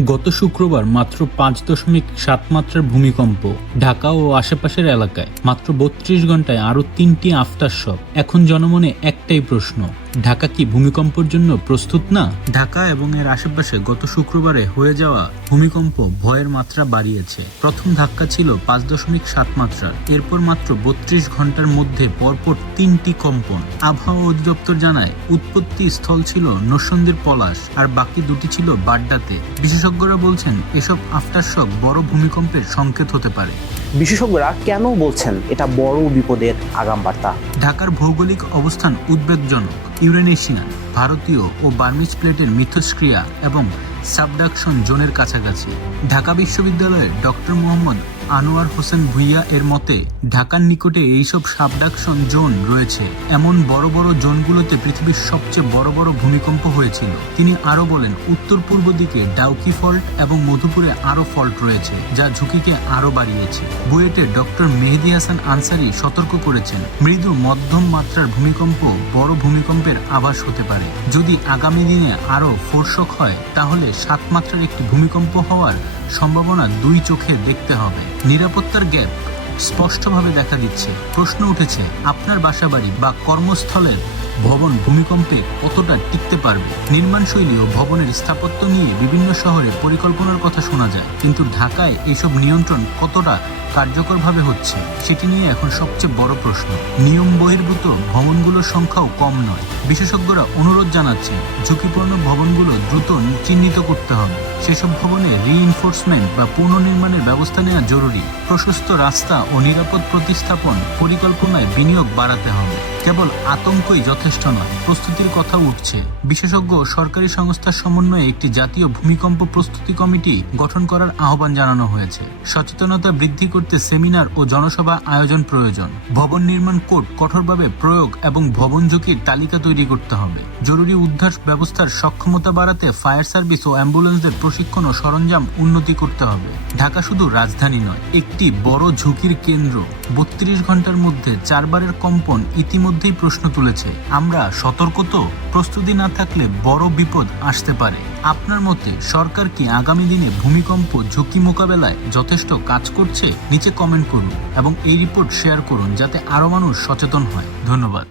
গত শুক্রবার মাত্র পাঁচ দশমিক সাত মাত্রার ভূমিকম্প ঢাকা ও আশেপাশের এলাকায় মাত্র বত্রিশ ঘন্টায় আরও তিনটি আফটার শক। এখন জনমনে একটাই প্রশ্ন ঢাকা কি ভূমিকম্পের জন্য প্রস্তুত না? ঢাকা এবং এর আশেপাশে গত শুক্রবারে হয়ে যাওয়া ভূমিকম্প ভয়ের মাত্রা বাড়িয়েছে। প্রথম ধাক্কা ছিল পাঁচ দশমিক সাত মাত্রার। এরপর মাত্র বত্রিশ ঘণ্টার মধ্যে পরপর তিনটি কম্পন। আবহাওয়া অধিদপ্তর জানায়, উৎপত্তি স্থল ছিল নরসন্দির পলাশ আর বাকি দুটি ছিল বাড্ডাতে। বিশেষজ্ঞরা বলছেন, এসব আফটারশক বড় ভূমিকম্পের সংকেত হতে পারে। বিশেষজ্ঞরা কেন বলছেন এটা বড় বিপদের আগাম বার্তা ঢাকার ভৌগোলিক অবস্থান উদ্বেগজনক ইউরেনেশিয়ান ভারতীয় ও বার্মিজ প্লেটের মিথস্ক্রিয়া এবং সাবডাকশন জোনের কাছাকাছি। ঢাকা বিশ্ববিদ্যালয়ের ডক্টর মোহাম্মদ আনোয়ার হোসেন ভুইয়া এর মতে, ঢাকার নিকটে এইসব সাবডাকশন জোন রয়েছে। এমন বড় বড় জোনগুলোতে পৃথিবীর সবচেয়ে বড় বড় ভূমিকম্প হয়েছিল। তিনি আরও বলেন উত্তর পূর্ব দিকে ডাউকি ফল্ট এবং মধুপুরে আরও ফল্ট রয়েছে, যা ঝুঁকিকে আরও বাড়িয়েছে। বুয়েটে ডক্টর মেহেদি হাসান আনসারি সতর্ক করেছেন, মৃদু মধ্যম মাত্রার ভূমিকম্প বড় ভূমিকম্পের আভাস হতে পারে। যদি আগামী দিনে আরও ফোরশক হয়, তাহলে সাত মাত্রার একটি ভূমিকম্প হওয়ার সম্ভাবনা দুই চোখে দেখতে হবে। নিরাপত্তার গ্যাপ স্পষ্টভাবে দেখা দিচ্ছে। প্রশ্ন উঠেছে আপনার বাসাবাড়ি বা কর্মস্থলের ভবন ভূমিকম্পে কতটা টিকতে পারবে? নির্মাণশৈলী ও ভবনের স্থাপত্য নিয়ে বিভিন্ন শহরে পরিকল্পনার কথা শোনা যায়। কিন্তু ঢাকায় এসব নিয়ন্ত্রণ কতটা কার্যকরভাবে হচ্ছে, সেটি নিয়ে এখন সবচেয়ে বড় প্রশ্ন। নিয়ম বহির্ভূত ভবনগুলোর সংখ্যাও কম নয়। বিশেষজ্ঞরা অনুরোধ জানাচ্ছেন, ঝুঁকিপূর্ণ ভবনগুলো দ্রুত চিহ্নিত করতে হবে। সেসব ভবনে রিইনফোর্সমেন্ট বা পুনর্নির্মাণের ব্যবস্থা নেওয়া জরুরি। প্রশস্ত রাস্তা ও নিরাপদ প্রতিস্থাপন পরিকল্পনায় বিনিয়োগ বাড়াতে হবে। কেবল আতঙ্কই যথেষ্ট নয়, প্রস্তুতির কথা উঠছে। বিশেষজ্ঞ সরকারি সংস্থার সমন্বয়ে একটি জাতীয় ভূমিকম্প প্রস্তুতি কমিটি গঠন করার আহ্বান জানানো হয়েছে। সচেতনতা বৃদ্ধি করতে সেমিনার ও জনসভা আয়োজন প্রয়োজন। ভবন নির্মাণ কোড কঠোরভাবে প্রয়োগ এবং ভবন ঝুঁকির তালিকা তৈরি করতে হবে। জরুরি উদ্ধার ব্যবস্থার সক্ষমতা বাড়াতে ফায়ার সার্ভিস ও অ্যাম্বুলেন্সদের প্রশিক্ষণ ও সরঞ্জাম উন্নতি করতে হবে। ঢাকা শুধু রাজধানী নয়, একটি বড় ঝুঁকির কেন্দ্র। বত্রিশ ঘণ্টার মধ্যে চারবারের কম্পন ইতিমধ্যেই প্রশ্ন তুলেছে, আমরা সতর্ক তো? প্রস্তুতি না থাকলে বড় বিপদ আসতে পারে। আপনার মতে, সরকার কি আগামী দিনে ভূমিকম্প ঝুঁকি মোকাবেলায় যথেষ্ট কাজ করছে? নিচে কমেন্ট করুন এবং এই রিপোর্ট শেয়ার করুন যাতে আরও মানুষ সচেতন হয়। ধন্যবাদ।